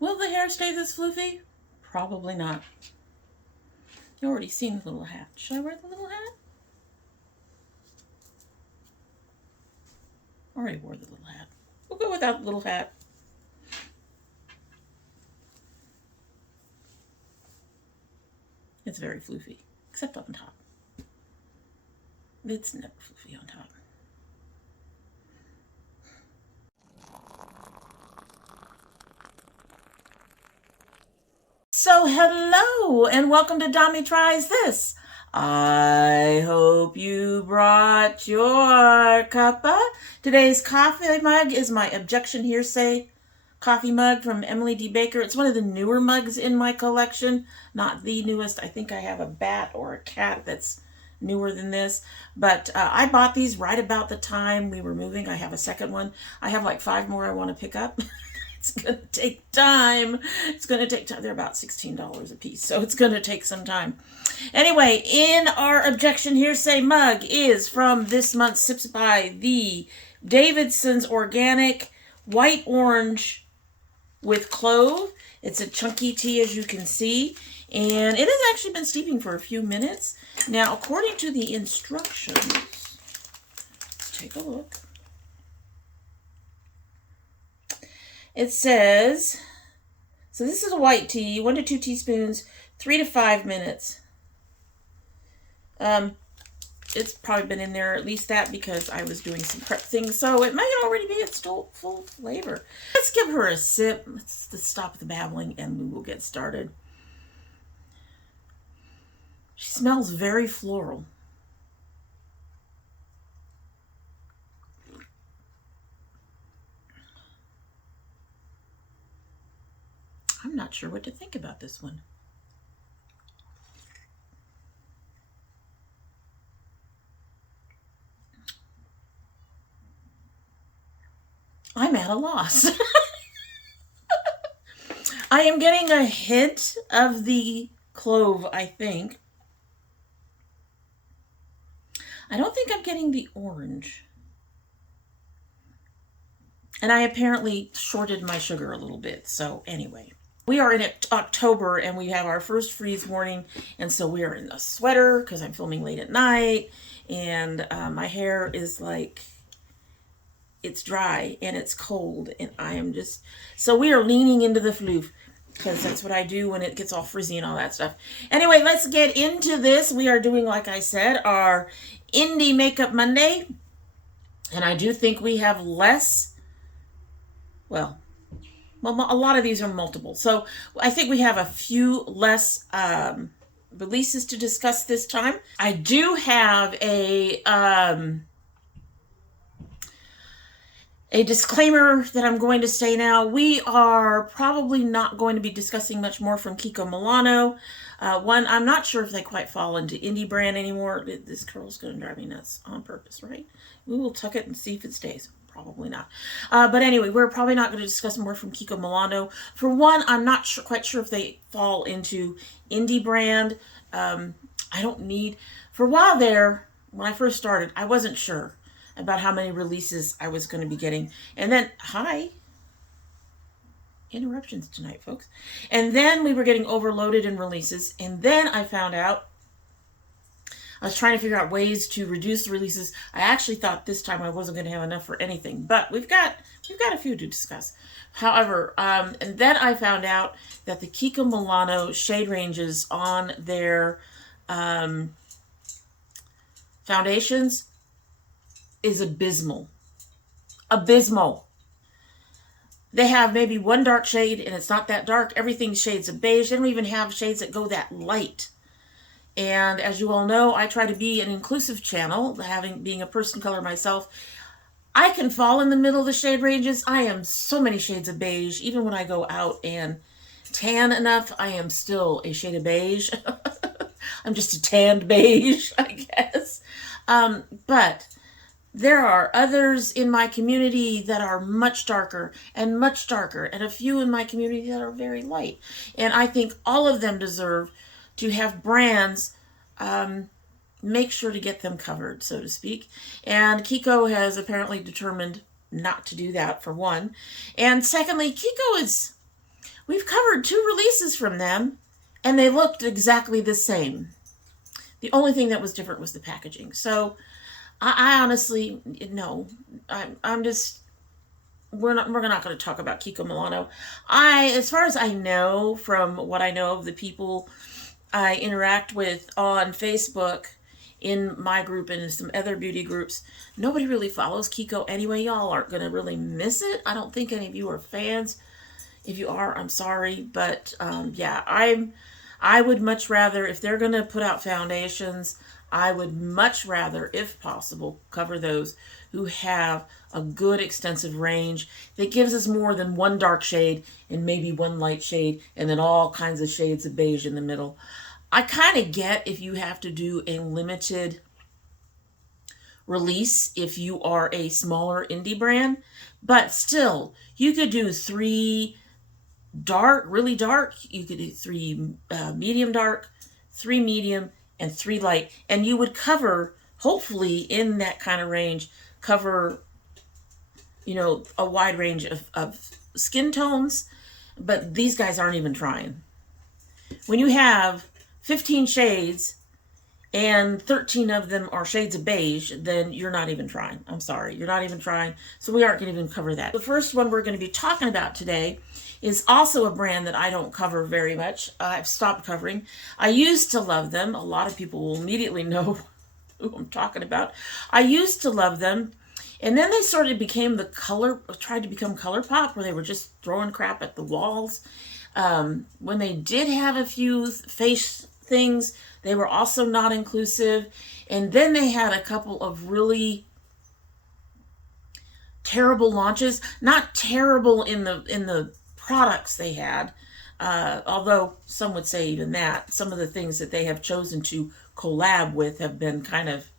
Will the hair stay this floofy? Probably not. You already seen the little hat. Should I wear the little hat? Already wore the little hat. We'll go without the little hat. It's very floofy, except on top. It's never floofy on top. So hello and welcome to domytriesthis. I hope you brought your cuppa. Today's coffee mug is my Objection Hearsay coffee mug from Emily D. Baker. It's one of the newer mugs in my collection. Not the newest. I think I have a bat or a cat that's newer than this. But I bought these right about the time we were moving. I have a second one. I have like 5 more I want to pick up. It's going to take time. It's going to take time. They're about $16 a piece, so it's going to take some time. Anyway, in our Objection Hearsay mug is from this month's Sips by the Davidson's Organic White Orange with Clove. It's a chunky tea, as you can see, and it has actually been steeping for a few minutes. Now, according to the instructions, let's take a look. It says, so this is a white tea, 1 to 2 teaspoons, 3 to 5 minutes. It's probably been in there at least that because I was doing some prep things, so it might already be its full flavor. Let's give her a sip. Let's stop the babbling and we will get started. She smells very floral. I'm not sure what to think about this one. I'm at a loss. I am getting a hint of the clove, I think. I don't think I'm getting the orange. And I apparently shorted my sugar a little bit, so anyway. We are in October and we have our first freeze warning, and so we are in a sweater because I'm filming late at night, and my hair is like, it's dry and it's cold, and I am just, so we are leaning into the floof because that's what I do when it gets all frizzy and all that stuff. Anyway, let's get into this. We are doing, like I said, our Indie Makeup Monday, and I do think we have less, well, a lot of these are multiple. So I think we have a few less releases to discuss this time. I do have a disclaimer that I'm going to say now. We are probably not going to be discussing much more from Kiko Milano. One, I'm not sure if they quite fall into indie brand anymore. This curl's going to drive me nuts on purpose, right? We will tuck it and see if it stays. Probably not. But anyway, we're probably not going to discuss more from Kiko Milano. For one, I'm not quite sure if they fall into indie brand. I don't need... For a while there, when I first started, I wasn't sure about how many releases I was going to be getting. And then, hi. Interruptions tonight, folks. And then we were getting overloaded in releases. And then I found out I was trying to figure out ways to reduce the releases. I actually thought this time I wasn't going to have enough for anything, but we've got a few to discuss. However, and then I found out that the Kiko Milano shade ranges on their foundations is abysmal. Abysmal. They have maybe one dark shade, and it's not that dark. Everything shades of beige. They don't even have shades that go that light. And as you all know, I try to be an inclusive channel, being a person color myself. I can fall in the middle of the shade ranges. I am so many shades of beige. Even when I go out and tan enough, I am still a shade of beige. I'm just a tanned beige, I guess. But there are others in my community that are much darker, and a few in my community that are very light. And I think all of them deserve to have brands make sure to get them covered, so to speak. And Kiko has apparently determined not to do that, for one. And secondly, Kiko is, We've covered 2 releases from them, and they looked exactly the same. The only thing that was different was the packaging. So I honestly, no, I'm just, we're not going to talk about Kiko Milano. As far as I know, from what I know of the people I interact with on Facebook, in my group and in some other beauty groups, nobody really follows Kiko anyway. Y'all aren't going to really miss it. I don't think any of you are fans. If you are, I'm sorry. But yeah, I would much rather, if they're going to put out foundations, I would much rather, if possible, cover those who have a good extensive range that gives us more than one dark shade and maybe one light shade and then all kinds of shades of beige in the middle. I kind of get if you have to do a limited release if you are a smaller indie brand, but still, you could do 3 dark, really dark. You could do 3 medium dark, 3 medium, and 3 light, and you would cover, hopefully in that kind of range, cover, you know, a wide range of skin tones. But these guys aren't even trying. When you have 15 shades and 13 of them are shades of beige, then you're not even trying. I'm sorry, you're not even trying. So we aren't going to even cover that. The first one we're going to be talking about today is also a brand that I don't cover very much. I've stopped covering. I used to love them. A lot of people will immediately know who I'm talking about. I used to love them. And then they tried to become ColourPop, where they were just throwing crap at the walls. When they did have a few face things, they were also not inclusive. And then they had a couple of really terrible launches. Not terrible in the products they had, although some would say even that. Some of the things that they have chosen to collab with have been kind of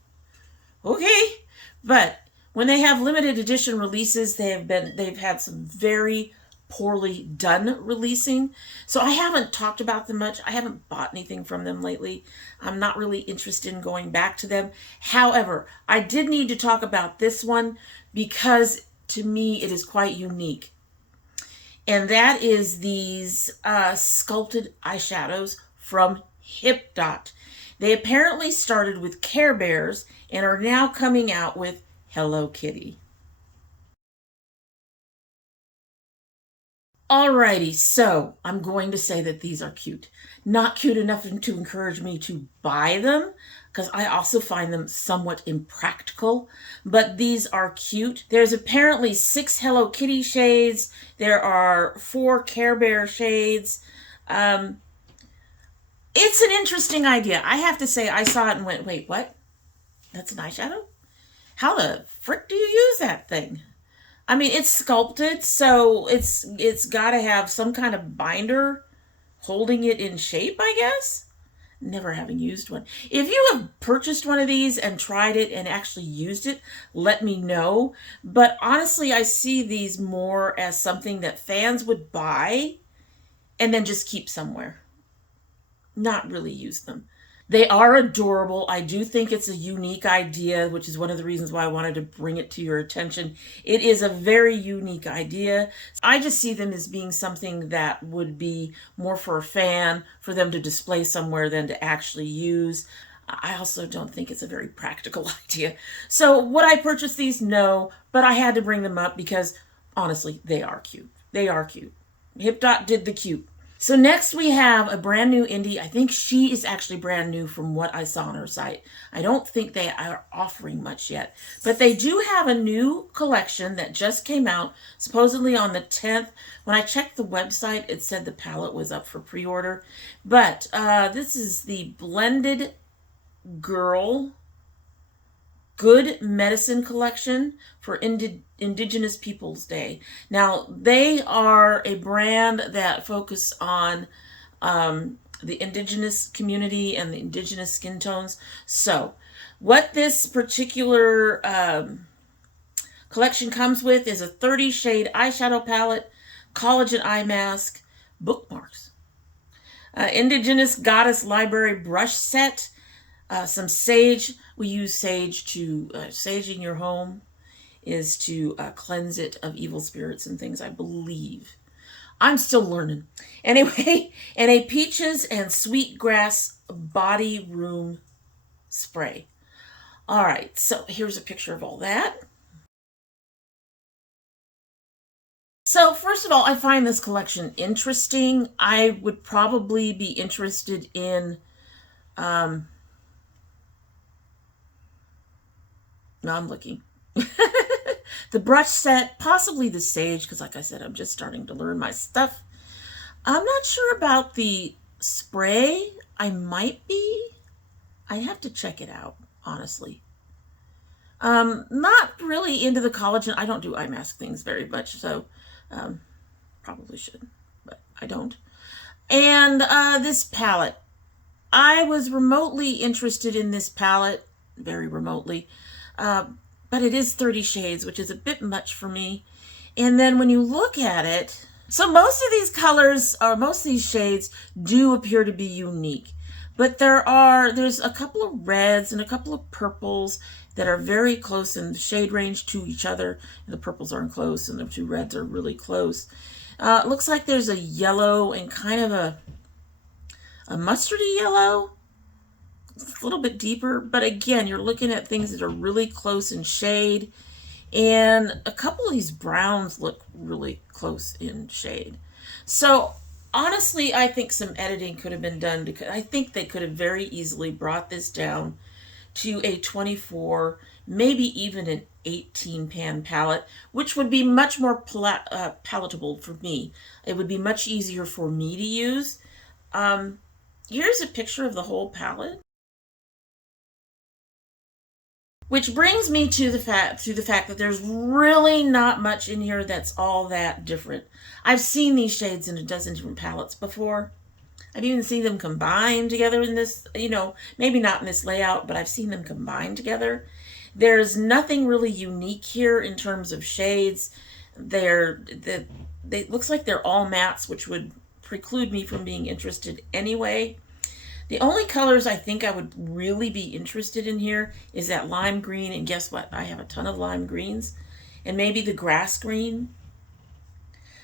okay. But when they have limited edition releases, they've had some very poorly done releasing. So I haven't talked about them much. I haven't bought anything from them lately. I'm not really interested in going back to them. However, I did need to talk about this one because to me it is quite unique. And that is these sculpted eyeshadows from Hipdot. They apparently started with Care Bears and are now coming out with Hello Kitty. Alrighty, so I'm going to say that these are cute. Not cute enough to encourage me to buy them, because I also find them somewhat impractical, but these are cute. There's apparently 6 Hello Kitty shades. There are 4 Care Bear shades. It's an interesting idea. I have to say, I saw it and went, wait, what? That's an eyeshadow? How the frick do you use that thing? I mean, it's sculpted, so it's got to have some kind of binder holding it in shape, I guess. Never having used one. If you have purchased one of these and tried it and actually used it, let me know. But honestly, I see these more as something that fans would buy and then just keep somewhere. Not really use them. They are adorable. I do think it's a unique idea, which is one of the reasons why I wanted to bring it to your attention. It is a very unique idea. I just see them as being something that would be more for a fan, for them to display somewhere than to actually use. I also don't think it's a very practical idea. So would I purchase these? No, but I had to bring them up because honestly, they are cute. They are cute. Hipdot did the cute. So next we have a brand new indie. I think she is actually brand new from what I saw on her site. I don't think they are offering much yet, but they do have a new collection that just came out supposedly on the 10th. When I checked the website, it said the palette was up for pre-order, but this is the Blended Girl Good Medicine collection for Indigenous Peoples Day. Now, they are a brand that focus on the indigenous community and the indigenous skin tones. So, what this particular collection comes with is a 30 shade eyeshadow palette, collagen eye mask, bookmarks, Indigenous Goddess Library brush set, some sage. We use sage to, sage in your home is to cleanse it of evil spirits and things, I believe. I'm still learning. Anyway, and a Peaches and Sweetgrass Body Room Spray. All right, so here's a picture of all that. So first of all, I find this collection interesting. I would probably be interested in, no, I'm looking. The brush set, possibly the Sage, because like I said, I'm just starting to learn my stuff. I'm not sure about the spray. I might be. I have to check it out, honestly. Not really into the collagen. I don't do eye mask things very much, so probably should, but I don't. And this palette. I was remotely interested in this palette, very remotely, but it is 30 shades, which is a bit much for me. And then when you look at it, so most of these colors, or most of these shades, do appear to be unique. But there's a couple of reds and a couple of purples that are very close in the shade range to each other. The purples aren't close, and the two reds are really close. It looks like there's a yellow and kind of a mustardy yellow. It's a little bit deeper, but again, you're looking at things that are really close in shade. And a couple of these browns look really close in shade. So honestly, I think some editing could have been done, because I think they could have very easily brought this down to a 24, maybe even an 18 pan palette, which would be much more palatable for me. It would be much easier for me to use. Here's a picture of the whole palette. Which brings me to the fact that there's really not much in here that's all that different. I've seen these shades in a dozen different palettes before. I've even seen them combined together in this, maybe not in this layout, but I've seen them combined together. There's nothing really unique here in terms of shades. They looks like they're all mattes, which would preclude me from being interested anyway. The only colors I think I would really be interested in here is that lime green, and guess what? I have a ton of lime greens, and maybe the grass green.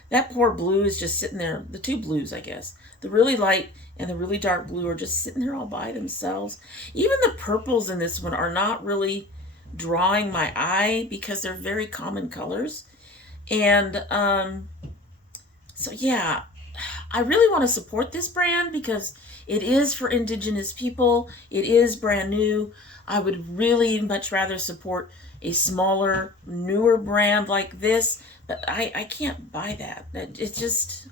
That poor blue is just sitting there. The two blues, I guess. The really light and the really dark blue are just sitting there all by themselves. Even the purples in this one are not really drawing my eye because they're very common colors. And so yeah, I really want to support this brand because it is for indigenous people. It is brand new. I would really much rather support a smaller, newer brand like this, but I can't buy that. It's just,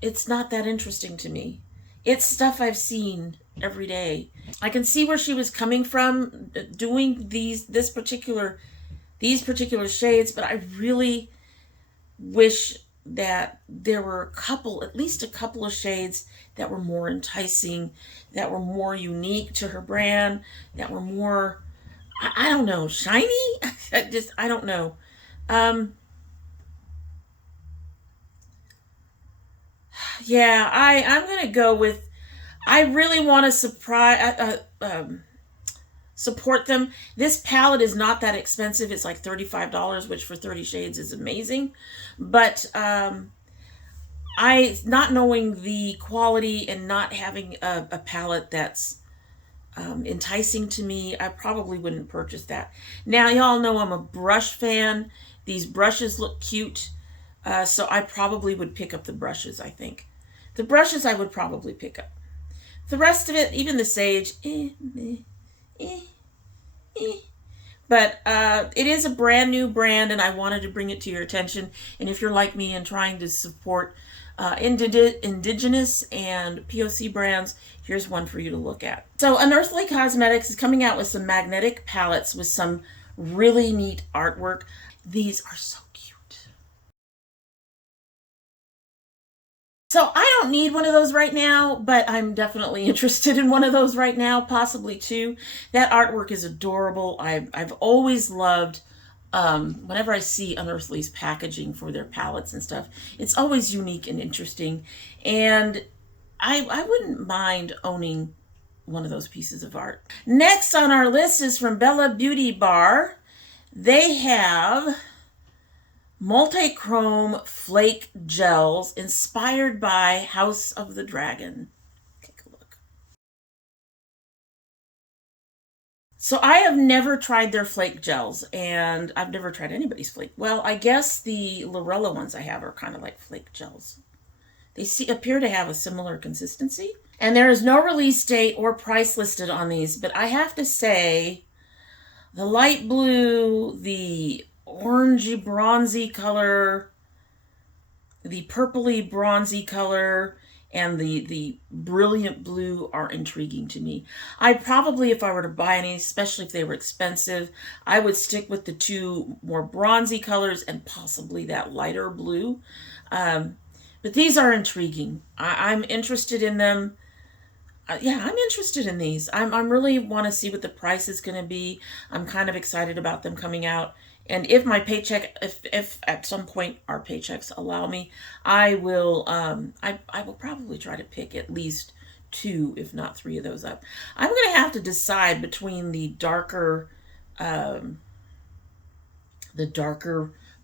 it's not that interesting to me. It's stuff I've seen every day. I can see where she was coming from doing these particular shades, but I really wish that there were at least a couple of shades that were more enticing, that were more unique to her brand, that were more, I don't know, shiny? I don't know. Yeah, I'm going to go with, I really want to support them. This palette is not that expensive. It's like $35, which for 30 shades is amazing. But not knowing the quality and not having a palette that's enticing to me, I probably wouldn't purchase that. Now, y'all know I'm a brush fan. These brushes look cute. So I probably would pick up the brushes, I think. The brushes I would probably pick up. The rest of it, even the Sage, but it is a brand new brand, and I wanted to bring it to your attention. And if you're like me and trying to support indigenous and POC brands, here's one for you to look at. So Unearthly Cosmetics is coming out with some magnetic palettes with some really neat artwork. These are so cute. So I don't need one of those right now, but I'm definitely interested in one of those right now, possibly two. That artwork is adorable. I've always loved, whenever I see Unearthly's packaging for their palettes and stuff, it's always unique and interesting. And I wouldn't mind owning one of those pieces of art. Next on our list is from Bellabeautebar. They have Multichrome Flake Gels inspired by House of the Dragon. Take a look. So I have never tried their flake gels, and I've never tried anybody's flake. Well, I guess the Lorella ones I have are kind of like flake gels. They appear to have a similar consistency. And there is no release date or price listed on these, but I have to say the light blue, the orangey bronzy color, the purpley bronzy color, and the brilliant blue are intriguing to me. I probably, if I were to buy any, especially if they were expensive, I would stick with the two more bronzy colors and possibly that lighter blue. But these are intriguing. I'm interested in them. Yeah, I'm interested in these. I'm really want to see what the price is going to be. I'm kind of excited about them coming out. And if my paycheck, if at some point our paychecks allow me, I will I will probably try to pick at least 2, if not 3 of those up. I'm going to have to decide between the darker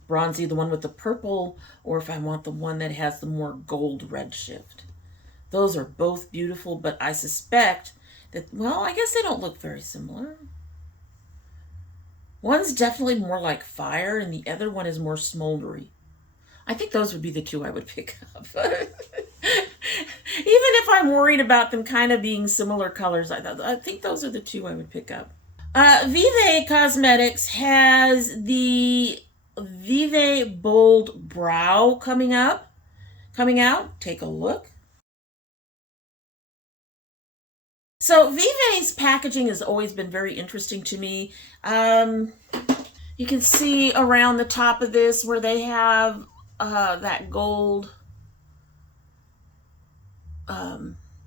bronzy, the one with the purple, or if I want the one that has the more gold red shift. Those are both beautiful, but I suspect that, well, I guess they don't look very similar. One's definitely more like fire, and the other one is more smoldery. I think those would be the 2 I would pick up. Even if I'm worried about them kind of being similar colors, I think those are the 2 I would pick up. Vive Cosmetics has the Vive Bold Brow coming out. Take a look. So Vive's packaging has always been very interesting to me. You can see around the top of this where they have that gold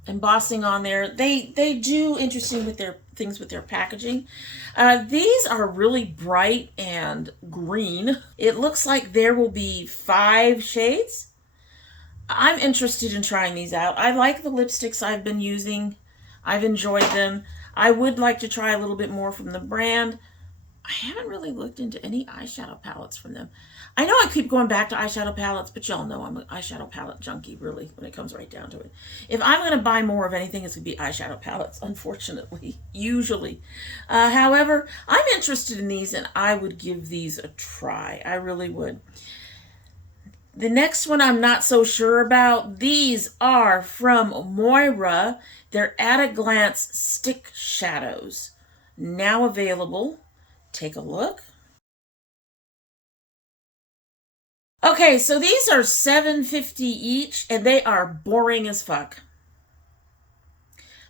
embossing on there. They do interesting with their things with their packaging. These are really bright and green. It looks like there will be 5 shades. I'm interested in trying these out. I like the lipsticks I've been using. I've enjoyed them. I would like to try a little bit more from the brand. I haven't really looked into any eyeshadow palettes from them. I know I keep going back to eyeshadow palettes, but y'all know I'm an eyeshadow palette junkie, really, when it comes right down to it. If I'm going to buy more of anything, it's going to be eyeshadow palettes, unfortunately, usually. However, I'm interested in these, and I would give these a try. I really would. The next one I'm not so sure about. These are from MOIRA. They're At a Glance Stick Shadows. Now available. Take a look. Okay, so these are $7.50 each, and they are boring as fuck.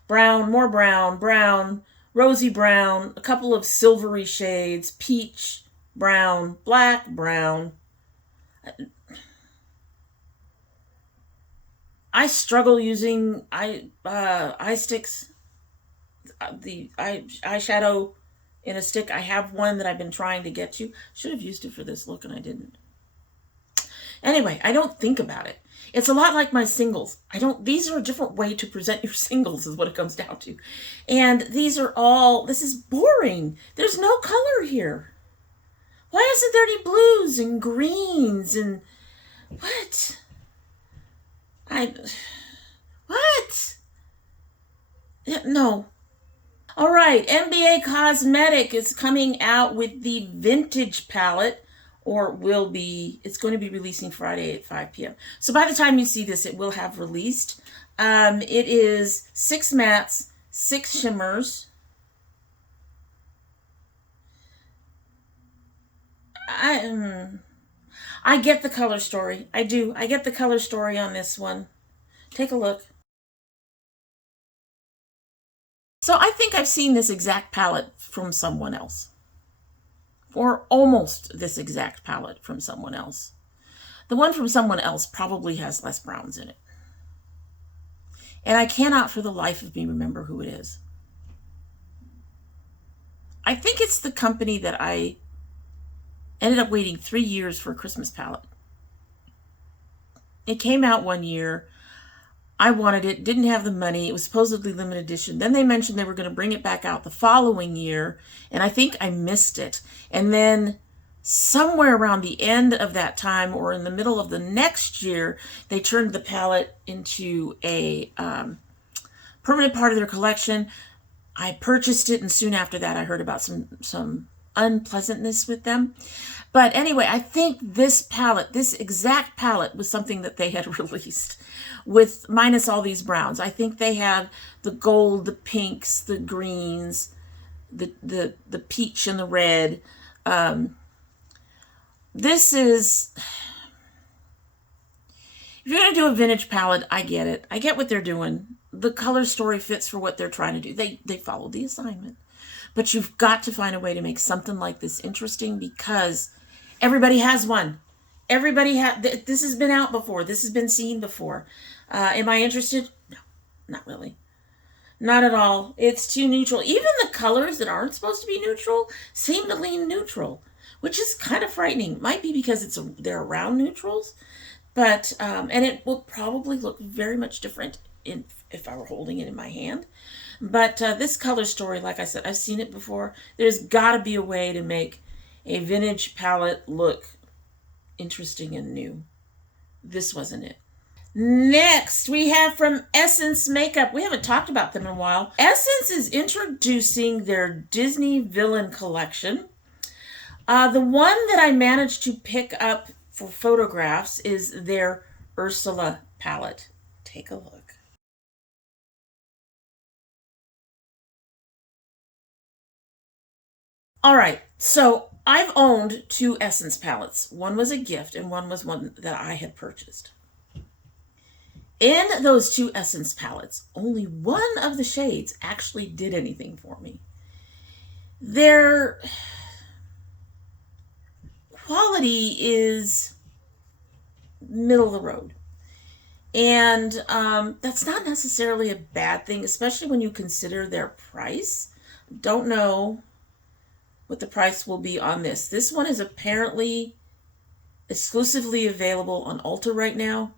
Brown, more brown, brown, rosy brown, a couple of silvery shades, peach, brown, black, brown. I struggle using eye sticks, the eyeshadow in a stick. I have one that I've been trying to get to. Should have used it for this look, and I didn't. Anyway, I don't think about it. It's a lot like my singles. These are a different way to present your singles is what it comes down to. And these are all, this is boring. There's no color here. Why isn't there any blues and greens and what? What? No. All right, NBA Cosmetic is coming out with the Vintage palette, or will be. It's going to be releasing Friday at 5 p.m. So by the time you see this, it will have released. It is 6 mattes, 6 shimmers. I get the color story. I do. I get the color story on this one. Take a look. So I think I've seen this exact palette from someone else. Or almost this exact palette from someone else. The one from someone else probably has less browns in it. And I cannot for the life of me remember who it is. I think it's the company that I ended up waiting 3 years for a Christmas palette. It came out one year. I wanted it, didn't have the money. It was supposedly limited edition. Then they mentioned they were going to bring it back out the following year, and I think I missed it. And then somewhere around the end of that time or in the middle of the next year, they turned the palette into a permanent part of their collection. I purchased it, and soon after that, I heard about some unpleasantness with them. But anyway, I think this palette, this exact palette, was something that they had released with minus all these browns. I think they had the gold, the pinks, the greens, the peach and the red. This is, if you're going to do a vintage palette, I get it. I get what they're doing. The color story fits for what they're trying to do. They follow the assignment. But you've got to find a way to make something like this interesting, because everybody has one. Everybody this has been out before. This has been seen before. Am I interested? No, not really. Not at all. It's too neutral. Even the colors that aren't supposed to be neutral seem to lean neutral, which is kind of frightening. Might be because they're around neutrals, but and it will probably look very much different if I were holding it in my hand. But this color story, like I said, I've seen it before. There's got to be a way to make a vintage palette look interesting and new. This wasn't it. Next, we have from Essence Makeup. We haven't talked about them in a while. Essence is introducing their Disney Villain collection. The one that I managed to pick up for photographs is their Ursula palette. Take a look. All right, so I've owned two Essence palettes. One was a gift and one was one that I had purchased. In those two Essence palettes, only one of the shades actually did anything for me. Their quality is middle of the road. And that's not necessarily a bad thing, especially when you consider their price. Don't know what the price will be on this. This one is apparently exclusively available on Ulta right now.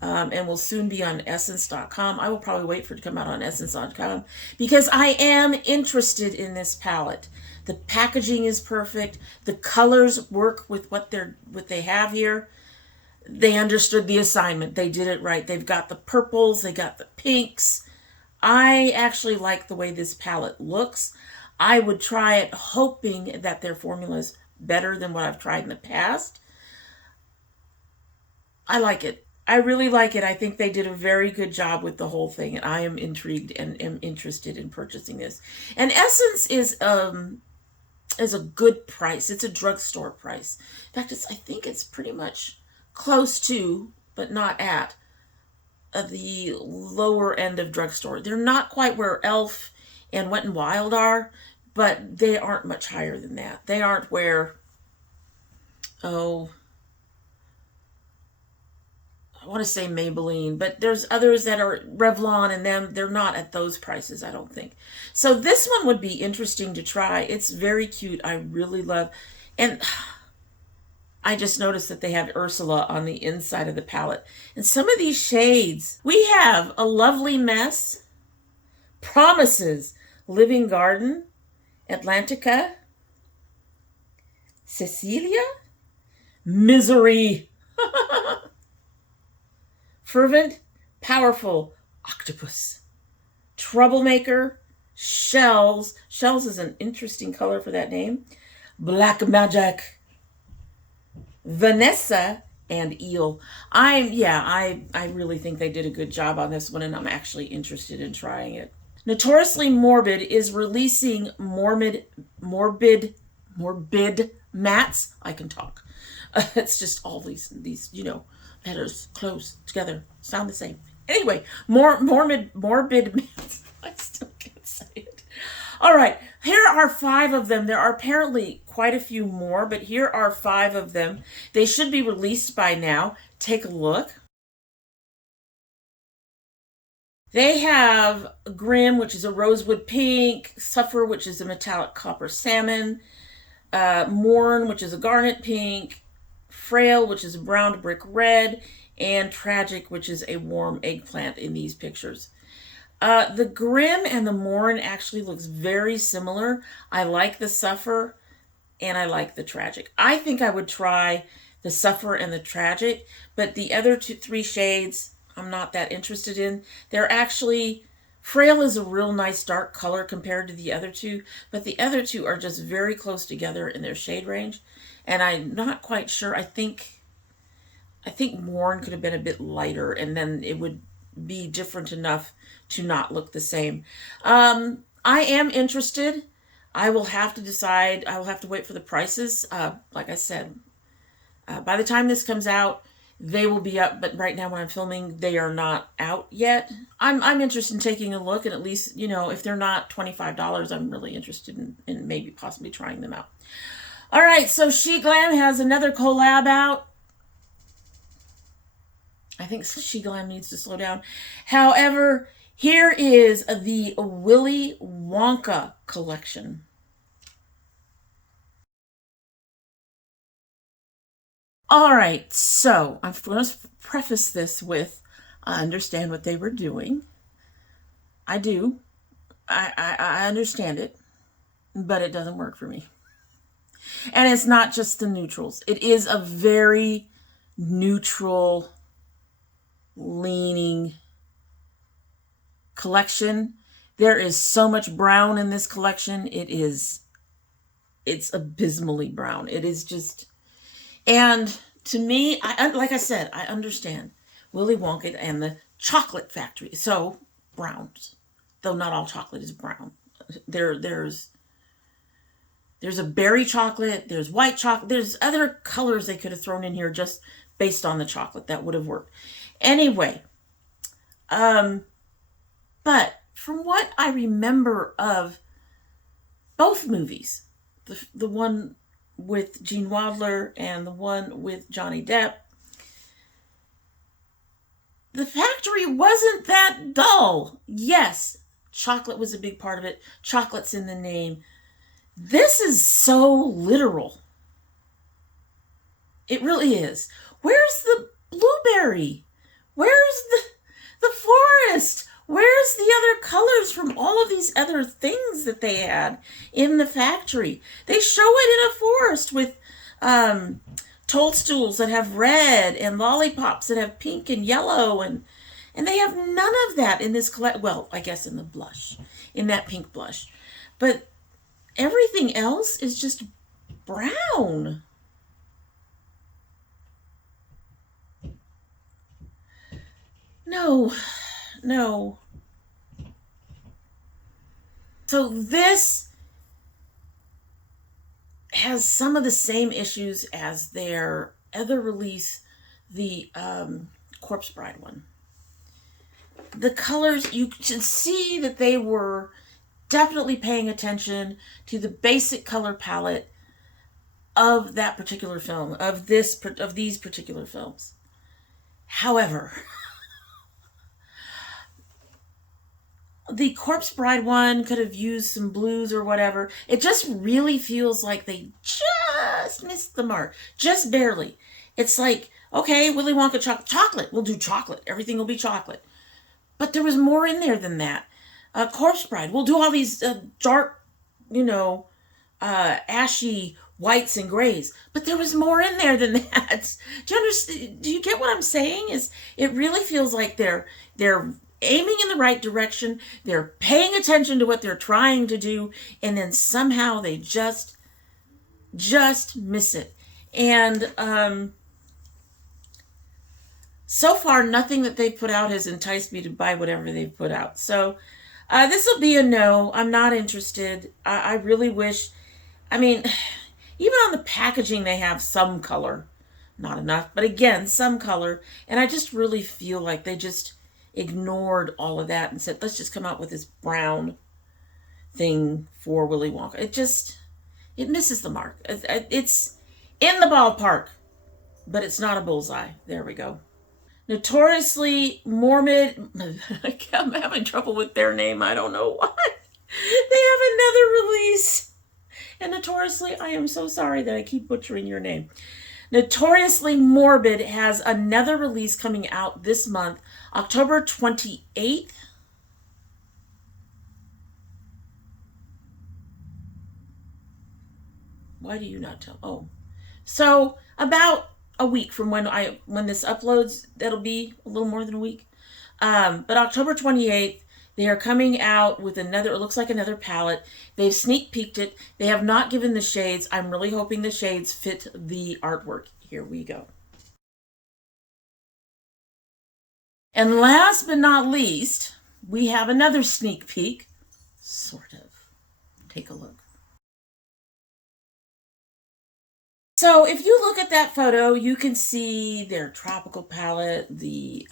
And will soon be on Essence.com. I will probably wait for it to come out on Essence.com because I am interested in this palette. The packaging is perfect. The colors work with what they have here. They understood the assignment. They did it right. They've got the purples. They got the pinks. I actually like the way this palette looks. I would try it hoping that their formula is better than what I've tried in the past. I like it. I really like it. I think they did a very good job with the whole thing, and I am intrigued and am interested in purchasing this. And Essence is a good price. It's a drugstore price. In fact, I think it's pretty much close to, but not at, the lower end of drugstore. They're not quite where e.l.f. and Wet n Wild are, but they aren't much higher than that. They aren't where, I want to say Maybelline, but there's others that are Revlon and them. They're not at those prices, I don't think. So this one would be interesting to try. It's very cute. I really love, and I just noticed that they have Ursula on the inside of the palette. And some of these shades, we have A Lovely Mess, Promises, Living Garden, Atlantica, Cecilia, Misery, Fervent, Powerful, Octopus, Troublemaker, Shells. Shells is an interesting color for that name. Black Magic, Vanessa, and Eel. I really think they did a good job on this one, and I'm actually interested in trying it. Notoriously Morbid is releasing Morbid mattes. I can talk. It's just all these letters close together sound the same. Anyway, morbid mattes. I still can't say it. All right, here are 5 of them. There are apparently quite a few more, but here are 5 of them. They should be released by now. Take a look. They have Grim, which is a rosewood pink, Suffer, which is a metallic copper salmon, Mourn, which is a garnet pink, Frail, which is a brown brick red, and Tragic, which is a warm eggplant in these pictures. The Grim and the Mourn actually looks very similar. I like the Suffer. and I like the Tragic. I think I would try the Suffer and the Tragic, but the other three shades I'm not that interested in. They're actually, Frail is a real nice dark color compared to the other two, but the other two are just very close together in their shade range, and I'm not quite sure. I think Morn could have been a bit lighter, and then it would be different enough to not look the same. I am interested. I will have to decide. I will have to wait for the prices. Like I said, by the time this comes out, they will be up. But right now, when I'm filming, they are not out yet. I'm interested in taking a look, and at least, you know, if they're not $25, I'm really interested in maybe possibly trying them out. All right, so She Glam has another collab out. I think She Glam needs to slow down. However, here is the Willy Wonka collection. All right, so I'm going to preface this with I understand what they were doing. I do. I understand it, but it doesn't work for me. And it's not just the neutrals. It is a very neutral leaning collection. There is so much brown in this collection. It's abysmally brown. It is just, and to me, like I said, I understand Willy Wonka and the chocolate factory. So browns, though not all chocolate is brown. There's a berry chocolate, there's white chocolate, there's other colors they could have thrown in here just based on the chocolate. That would have worked. Anyway, but from what I remember of both movies, the one with Gene Wilder and the one with Johnny Depp, the factory wasn't that dull. Yes, chocolate was a big part of it. Chocolate's in the name. This is so literal. It really is. Where's the blueberry? Where's the forest? Where's the other colors from all of these other things that they had in the factory? They show it in a forest with toadstools that have red and lollipops that have pink and yellow, and they have none of that in this collection. Well, I guess in the blush, in that pink blush. But everything else is just brown. No. So this has some of the same issues as their other release, the Corpse Bride one. The colors, you can see that they were definitely paying attention to the basic color palette of that particular film, of these particular films. However, the Corpse Bride one could have used some blues or whatever. It just really feels like they just missed the mark. Just barely. It's like, okay, Willy Wonka chocolate. We'll do chocolate. Everything will be chocolate. But there was more in there than that. Corpse Bride. We'll do all these dark, ashy whites and grays. But there was more in there than that. Do you understand? Do you get what I'm saying? It really feels like they're aiming in the right direction. They're paying attention to what they're trying to do, and then somehow they just miss it. And so far, nothing that they've put out has enticed me to buy whatever they've put out. So this will be a no. I'm not interested. I really wish. I mean, even on the packaging, they have some color. Not enough, but again, some color. And I just really feel like they just ignored all of that and said, let's just come out with this brown thing for Willy Wonka. It misses the mark. It's in the ballpark, but it's not a bullseye. There we go. Notoriously Morbid. I'm having trouble with their name. I don't know why. They have another release. And Notoriously, I am so sorry that I keep butchering your name. Notoriously Morbid has another release coming out this month, October 28th. Why do you not tell? Oh, so about a week from when this uploads, that'll be a little more than a week. But October 28th, they are coming out with another, it looks like another palette. They've sneak peeked it. They have not given the shades. I'm really hoping the shades fit the artwork. Here we go. And last but not least, we have another sneak peek, sort of. Take a look. So if you look at that photo, you can see their tropical palette, the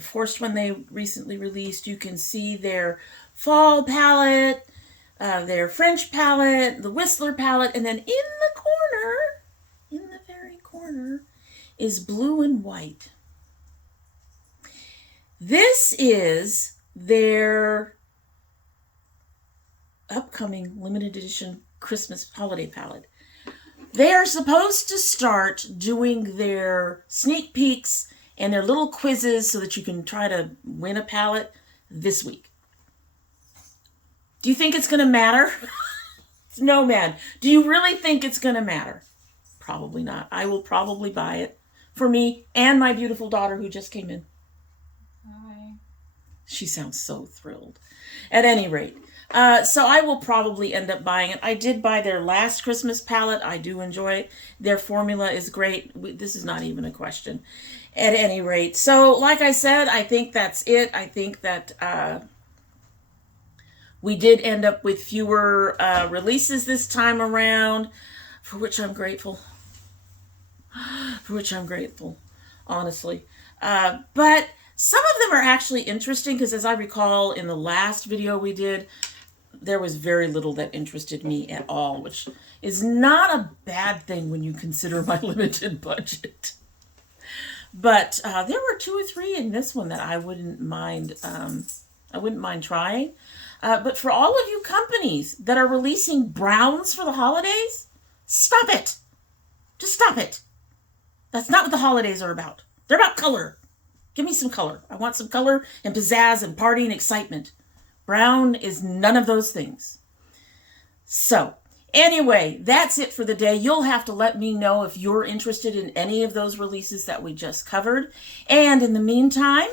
Forced one they recently released. You can see their fall palette, their French palette, the Whistler palette, and then in the corner, in the very corner, is blue and white. This is their upcoming limited edition Christmas holiday palette. They are supposed to start doing their sneak peeks and their little quizzes so that you can try to win a palette this week. Do you think it's going to matter? No, man. Do you really think it's going to matter? Probably not. I will probably buy it for me and my beautiful daughter who just came in. Hi. She sounds so thrilled. At any rate, so I will probably end up buying it. I did buy their last Christmas palette. I do enjoy it. Their formula is great. This is not even a question. At any rate, so like I said, I think that's it. I think that we did end up with fewer releases this time around, for which I'm grateful. For which I'm grateful, honestly. But some of them are actually interesting because, as I recall, in the last video we did, there was very little that interested me at all, which is not a bad thing when you consider my limited budget. But there were 2 or 3 in this one that I wouldn't mind. I wouldn't mind trying. But for all of you companies that are releasing browns for the holidays, stop it. Just stop it. That's not what the holidays are about. They're about color. Give me some color. I want some color and pizzazz and party and excitement. Brown is none of those things. So, anyway, that's it for the day. You'll have to let me know if you're interested in any of those releases that we just covered. And in the meantime,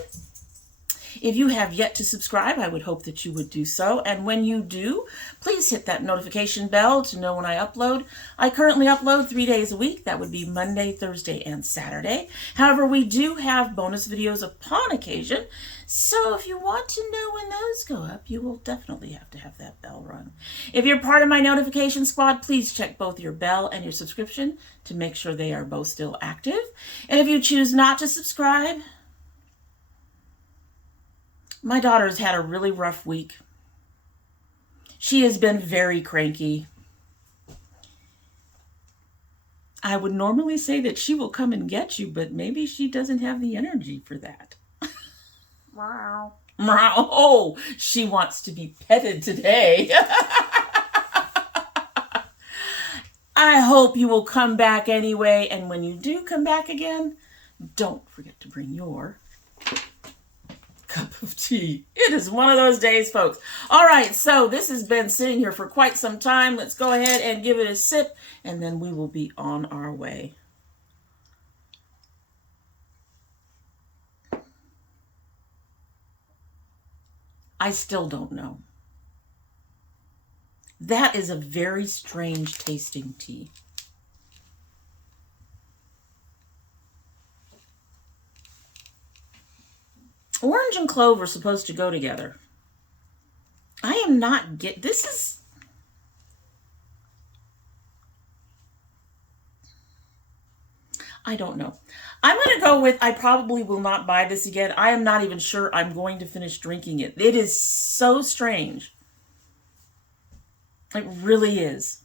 if you have yet to subscribe, I would hope that you would do so. And when you do, please hit that notification bell to know when I upload. I currently upload 3 days a week. That would be Monday, Thursday, and Saturday. However, we do have bonus videos upon occasion. So if you want to know when those go up, you will definitely have to have that bell rung. If you're part of my notification squad, please check both your bell and your subscription to make sure they are both still active. And if you choose not to subscribe, my daughter's had a really rough week. She has been very cranky. I would normally say that she will come and get you, but maybe she doesn't have the energy for that. Wow. Oh, she wants to be petted today. I hope you will come back anyway, and when you do come back again, don't forget to bring your cup of tea. It is one of those days, folks. All right, so this has been sitting here for quite some time. Let's go ahead and give it a sip, and then we will be on our way. I still don't know. That is a very strange tasting tea. Orange and clove are supposed to go together. I am not this is... I don't know. I'm going to go with, I probably will not buy this again. I am not even sure I'm going to finish drinking it. It is so strange. It really is.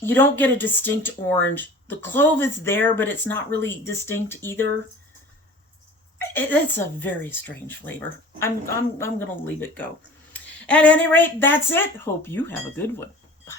You don't get a distinct orange. The clove is there, but it's not really distinct either. It's a very strange flavor. I'm going to leave it go. At any rate, that's it. Hope you have a good one. Bye.